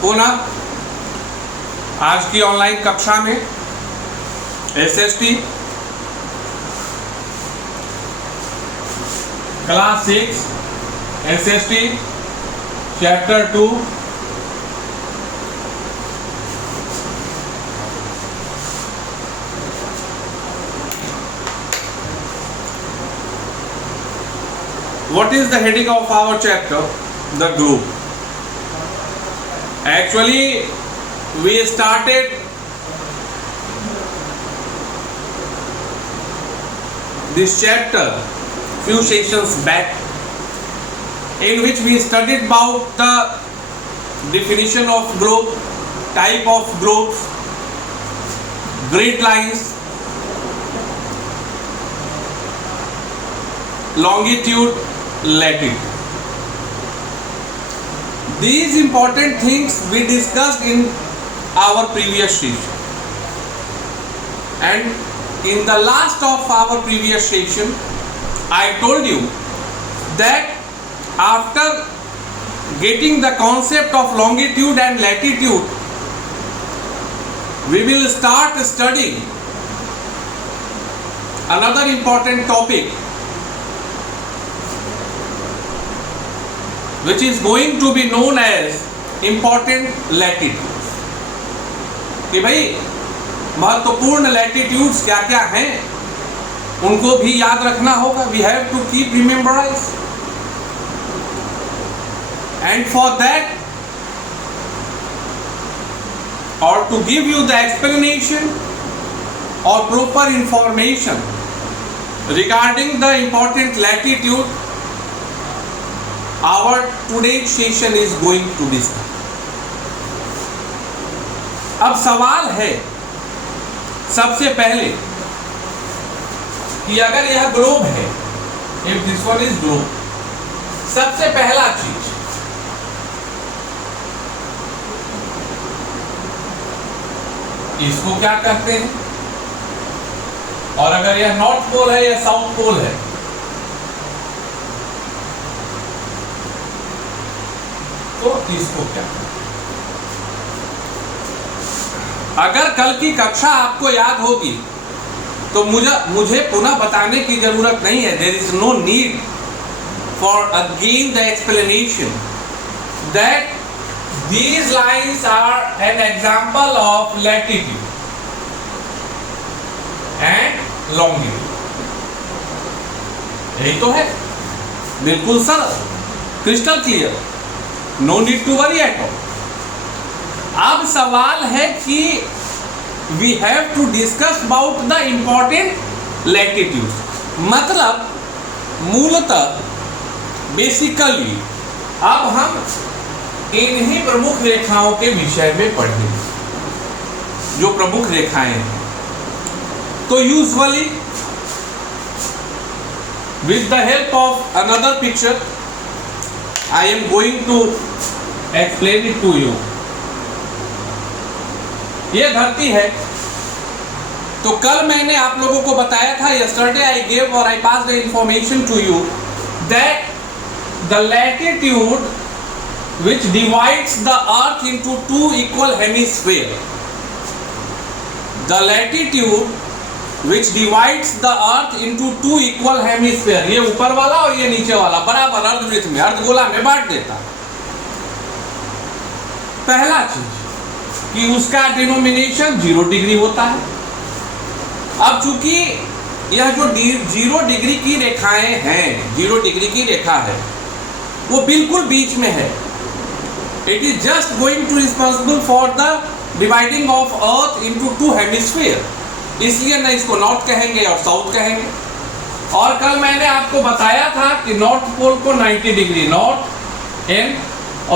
पुनः आज की ऑनलाइन कक्षा में SST class 6 SST chapter 2 What is the heading of our chapter? The group. Actually, we started this chapter few sessions back, in which we studied about the definition of group, type of groups, grid lines, longitude, latitude. These important things we discussed in our previous session, and in the last of our previous session I told you that after getting the concept of longitude and latitude, we will start studying another important topic, which is going to be known as important latitudes. कि भाई महत्वपूर्ण latitudes क्या क्या हैं, उनको भी याद रखना होगा. We have to keep rememberize, and for that, or to give you the explanation or proper information regarding the important latitude, our today's session is going to discuss. अब सवाल है सबसे पहले कि अगर यह ग्लोब है, if this one is globe, सबसे पहला चीज इसको क्या कहते हैं, और अगर यह नॉर्थ पोल है या साउथ पोल है तो इसको क्या कहते हैं. अगर कल की कक्षा आपको याद होगी तो मुझे पुनः बताने की जरूरत नहीं है. There is no need for again the explanation that these lines are an example of latitude and longitude. यही तो है, बिल्कुल सरल, crystal clear, no need to worry at all. अब सवाल है कि we have to discuss about the important latitude. मतलब मूलतः बेसिकली अब हम इन्हीं प्रमुख रेखाओं के विषय में पढ़ेंगे, जो प्रमुख रेखाएं हैं. तो usually with the help of another picture I am going to explain it to you. ये धरती है. तो कल मैंने आप लोगों को बताया था, yesterday I gave or I passed the information to you that the latitude which divides the earth into two equal hemispheres, the latitude which divides the earth into two equal hemispheres, ये ऊपर वाला और ये नीचे वाला बराबर अर्धवृत्त में, अर्धगोला में बांट देता. पहला चीज कि उसका डिनोमिनेशन 0 डिग्री होता है. अब चूंकि यह जो 0 डिग्री की रेखाएं हैं, 0 डिग्री की रेखा है, वो बिल्कुल बीच में है. It is just going to responsible for the dividing of earth into two hemisphere. इसलिए न इसको नॉर्थ कहेंगे और साउथ कहेंगे. और कल मैंने आपको बताया था कि नॉर्थ पोल को 90 डिग्री नॉर्थ एंड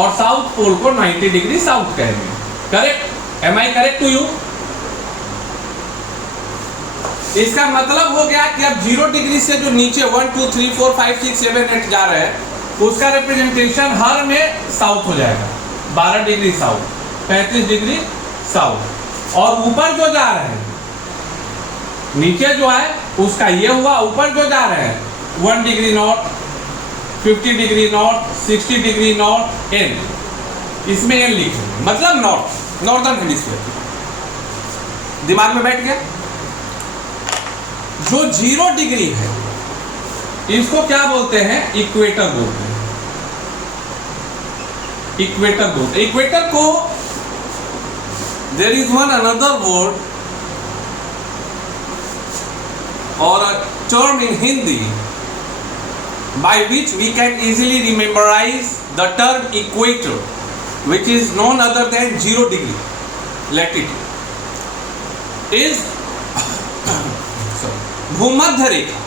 और साउथ पोल को 90 डिग्री साउथ कहेंगे. Correct? Am I correct to you? इसका मतलब हो गया कि अब 0 डिग्री से जो नीचे 1 2 3 4 5 6 7 8 जा रहे हैं, उसका रिप्रेजेंटेशन हर में साउथ हो जाएगा. 12 डिग्री साउथ, 35 डिग्री साउथ. और ऊपर जो जा रहे हैं, नीचे जो है उसका ये हुआ. ऊपर जो जा रहे हैं 1 degree north, 50 degree north, 60 degree north and इसमें एन लिखेंगे, मतलब नॉर्दर्न हेमिस्फीयर। दिमाग में बैठ गया। जो 0 डिग्री है इसको क्या बोलते हैं? इक्वेटर बोलते हैं। इक्वेटर बोलते हैं। इक्वेटर को there is one another word और a term in Hindi by which we can easily memorize the term equator, which is none other than 0 degree latitude, is भूमध्य रेखा,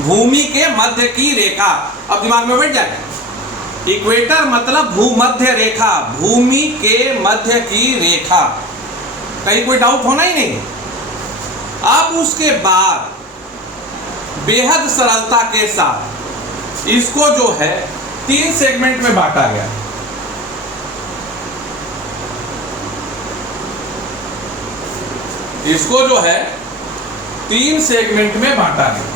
भूमि के मध्य की रेखा। अब दिमाग में बैठ जाएगा, इक्वेटर मतलब भूमध्य रेखा, भूमि के मध्य की रेखा। कहीं कोई डाउट होना ही नहीं। अब उसके बाद बेहद सरलता के साथ इसको जो है 3 सेगमेंट में बांटा गया। इसको जो है 3 सेगमेंट में बांटा गया।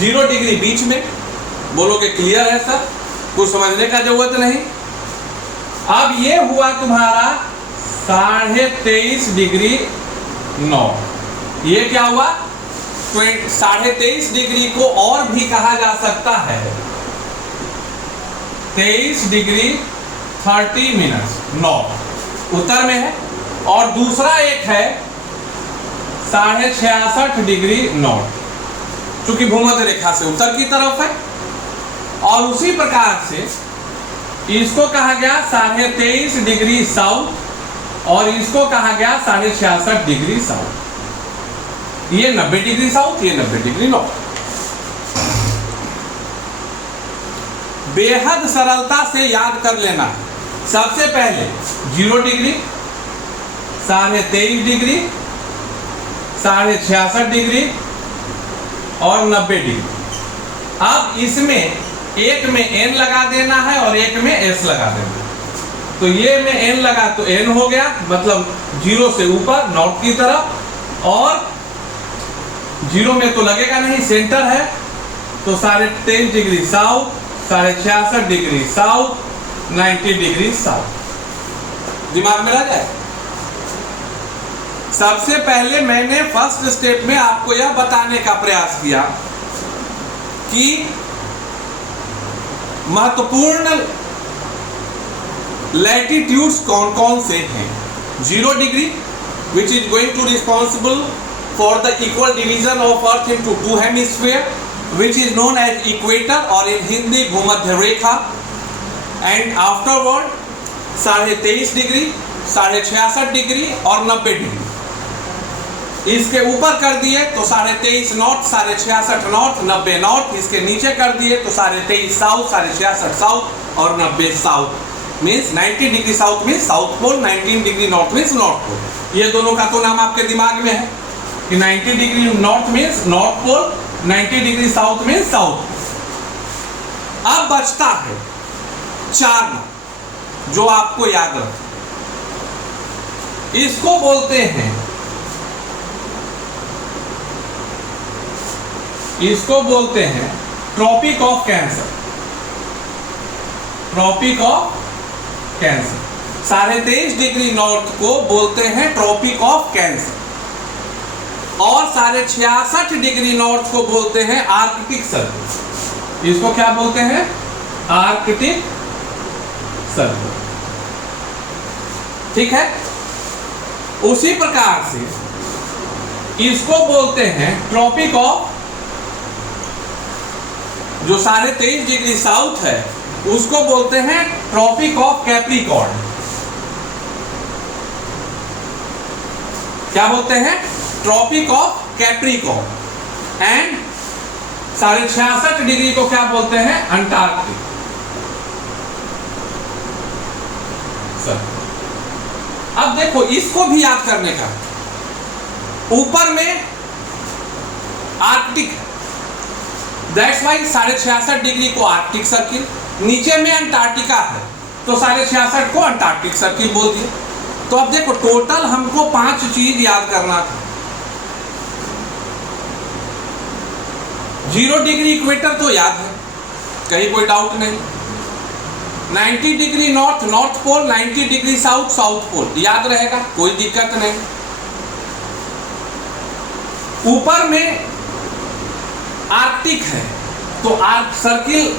जीरो डिग्री बीच में, बोलोगे क्लियर है सर, कुछ समझने का जरूरत नहीं। अब ये हुआ तुम्हारा 23.5 डिग्री नॉर्थ। ये क्या हुआ? 23.5 डिग्री को और भी कहा जा सकता है 23 डिग्री 30 मिनट नॉर्थ, उत्तर में है। और दूसरा एक है 66.5 डिग्री नॉर्थ, चूंकि भूमध्य रेखा से उत्तर की तरफ है। और उसी प्रकार से इसको कहा गया 23.5 डिग्री साउथ और इसको कहा गया 66.5 डिग्री साउथ। ये 90 डिग्री साउथ, ये 90 डिग्री नॉर्थ। बेहद सरलता से याद कर लेना। सबसे पहले 0 डिग्री, 23.5 डिग्री, 66.5 डिग्री और 90 डिग्री। अब इसमें एक में n लगा देना है और एक में s लगा देना है। तो ये में n लगा तो n हो गया, मतलब 0 से ऊपर नॉर्थ की तरफ, और 0 में तो लगेगा नहीं, सेंटर है, तो 23.5 degree south, 66.5 degree south, 90 degree south. दिमाग में रह जाए। सबसे पहले मैंने फर्स्ट स्टेप में आपको यह बताने का प्रयास किया कि महत्वपूर्ण लैटिट्यूड्स कौन कौन से हैं। 0 degree which is going to responsible for the equal division of earth into 2 hemisphere which is known as equator और इन हिंदी भूमध्य रेखा। एंड आफ्टरवर्ड 23.5 डिग्री, 66.5 डिग्री और 90 डिग्री। इसके ऊपर कर दिए तो 23.5 नॉर्थ, 66.5 नॉर्थ, 90 नॉर्थ। इसके नीचे कर दिए तो 23.5 साउथ, 66.5 साउथ और 90 south. Means 90 degree south means south pole, 19 degree north means north pole. ये दोनों का तो नाम आपके दिमाग में है कि 90 degree north means north pole, 90 degree south means south. अब बचता है 4 नाम जो आपको याद रखें। इसको बोलते हैं, इसको बोलते हैं tropic of cancer. Tropic of cancer 23.5 degree north को बोलते हैं ट्रॉपिक ऑफ कैंसर और 66.5 डिग्री नॉर्थ को बोलते हैं आर्कटिक सर्कल। इसको क्या बोलते हैं? Arctic circle. ठीक है। उसी प्रकार से इसको बोलते हैं ट्रॉपिक ऑफ, जो 23.5 डिग्री साउथ है उसको बोलते हैं ट्रॉपिक ऑफ कैप्रिकॉर्न। क्या बोलते हैं? Tropic of capricorn. And 66.5 degree को क्या बोलते हैं? अंटार्कटिक। अब देखो इसको भी याद करने का, ऊपर में आर्कटिक है, दैट्स वाई 66.5 डिग्री को आर्कटिक सर्किल, नीचे में अंटार्कटिका है तो 66.5 को अंटार्कटिक सर्किल बोल दिया। तो अब देखो टोटल हमको 5 चीज याद करना था। 0 डिग्री इक्वेटर तो याद है, कहीं कोई डाउट नहीं। 90 degree north north pole, 90 degree south south pole याद रहेगा, कोई दिक्कत नहीं। ऊपर में आर्कटिक है तो आर्क सर्किल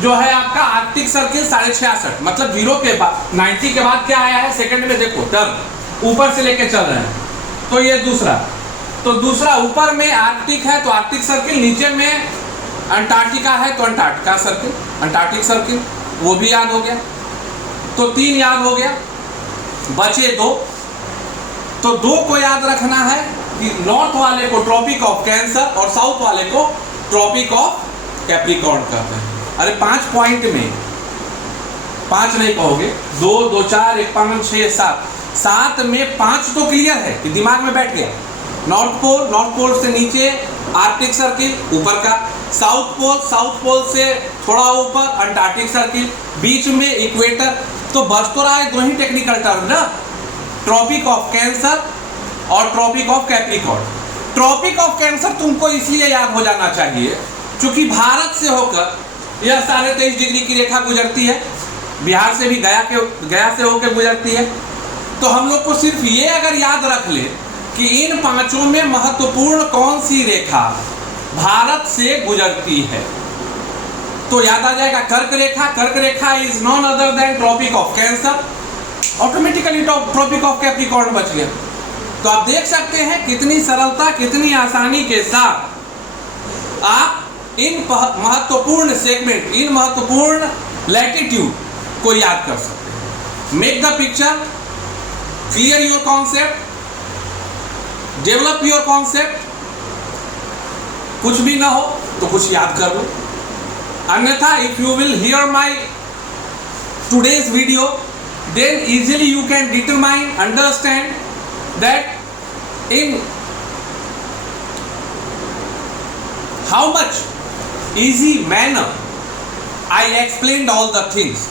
जो है आपका आर्कटिक सर्किल 66.5, मतलब 0 के बाद 90 के बाद क्या आया है सेकंड में, देखो टर्म ऊपर से लेके चल रहे हैं। तो ये दूसरा, तो दूसरा ऊपर में आर्कटिक है तो आर्कटिक सर्किल, नीचे में अंटार्कटिका है तो अंटार्कटिका सर्किल, अंटार्कटिक सर्किल, वो भी याद हो गया। तो 3 याद हो गया, बचे 2। तो 2 को याद रखना है कि नॉर्थ वाले को ट्रॉपिक ऑफ कैंसर और साउथ वाले को ट्रॉपिक ऑफ कैप्रिकॉर्न कहते हैं। अरे 5 पॉइंट में 5 नहीं कहोगे, 2 2 4 1 5 6 7 7 में 5 तो क्लियर है कि दिमाग में बैठ गया। नॉर्थ पोल से नीचे आर्कटिक सर्किल ऊपर का, साउथ पोल से थोड़ा ऊपर अंटार्कटिक सर्किल, बीच में इक्वेटर। तो बच तो रहा है 2 ही टेक्निकल टर्म ना, ट्रॉपिक ऑफ कैंसर और tropic of capricorn. Tropic of cancer तुमको इसलिए याद हो जाना चाहिए क्योंकि भारत से होकर यह 23.5 डिग्री की रेखा गुजरती है, बिहार से भी गया से होकर गुजरती है। तो हम लोग को सिर्फ ये अगर याद रख ले कि इन 5 में महत्वपूर्ण कौन सी रेखा भारत से गुजरती है, तो याद आ जाएगा Karka Rekha. Karka Rekha is none other than Tropic of Cancer, automatically Tropic of Capricorn बच गया। तो आप देख सकते हैं कितनी सरलता, कितनी आसानी के साथ आप इन महत्वपूर्ण सेगमेंट, इन महत्वपूर्ण लैटिट्यूड को याद कर सकते हैं। Make the picture, clear your concept, develop your concept. कुछ भी ना हो तो कुछ याद कर लो, अन्यथा if you will hear my today's video then easily you can determine, understand that in how much easy manner I explained all the things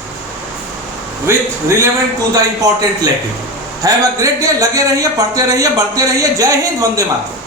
with relevant to the important lecture. Have a great day. लगे रहिए, पढ़ते रहिए, बढ़ते रहिए। जय हिंद, वंदे मातरम।